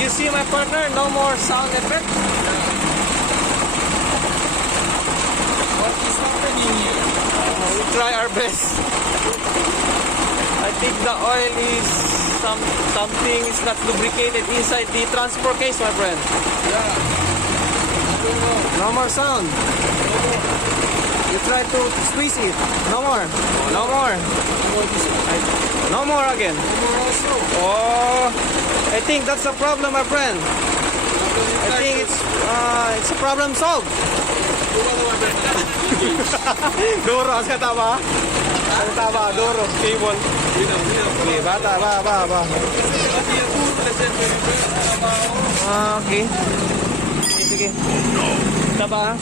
You see my partner, no more sound effect. What is happening here? We try our best. I think the oil is something is not lubricated inside the transport case, my friend. Yeah. I don't know. No more sound. You try to squeeze it. No more. No more. No more again. Also, Oh, I think that's a problem, my friend. I think it's a problem solved. Duro, ang tama. Ang tama, duro, cable. Okay, bata, ba. Okay. Sige. Taba.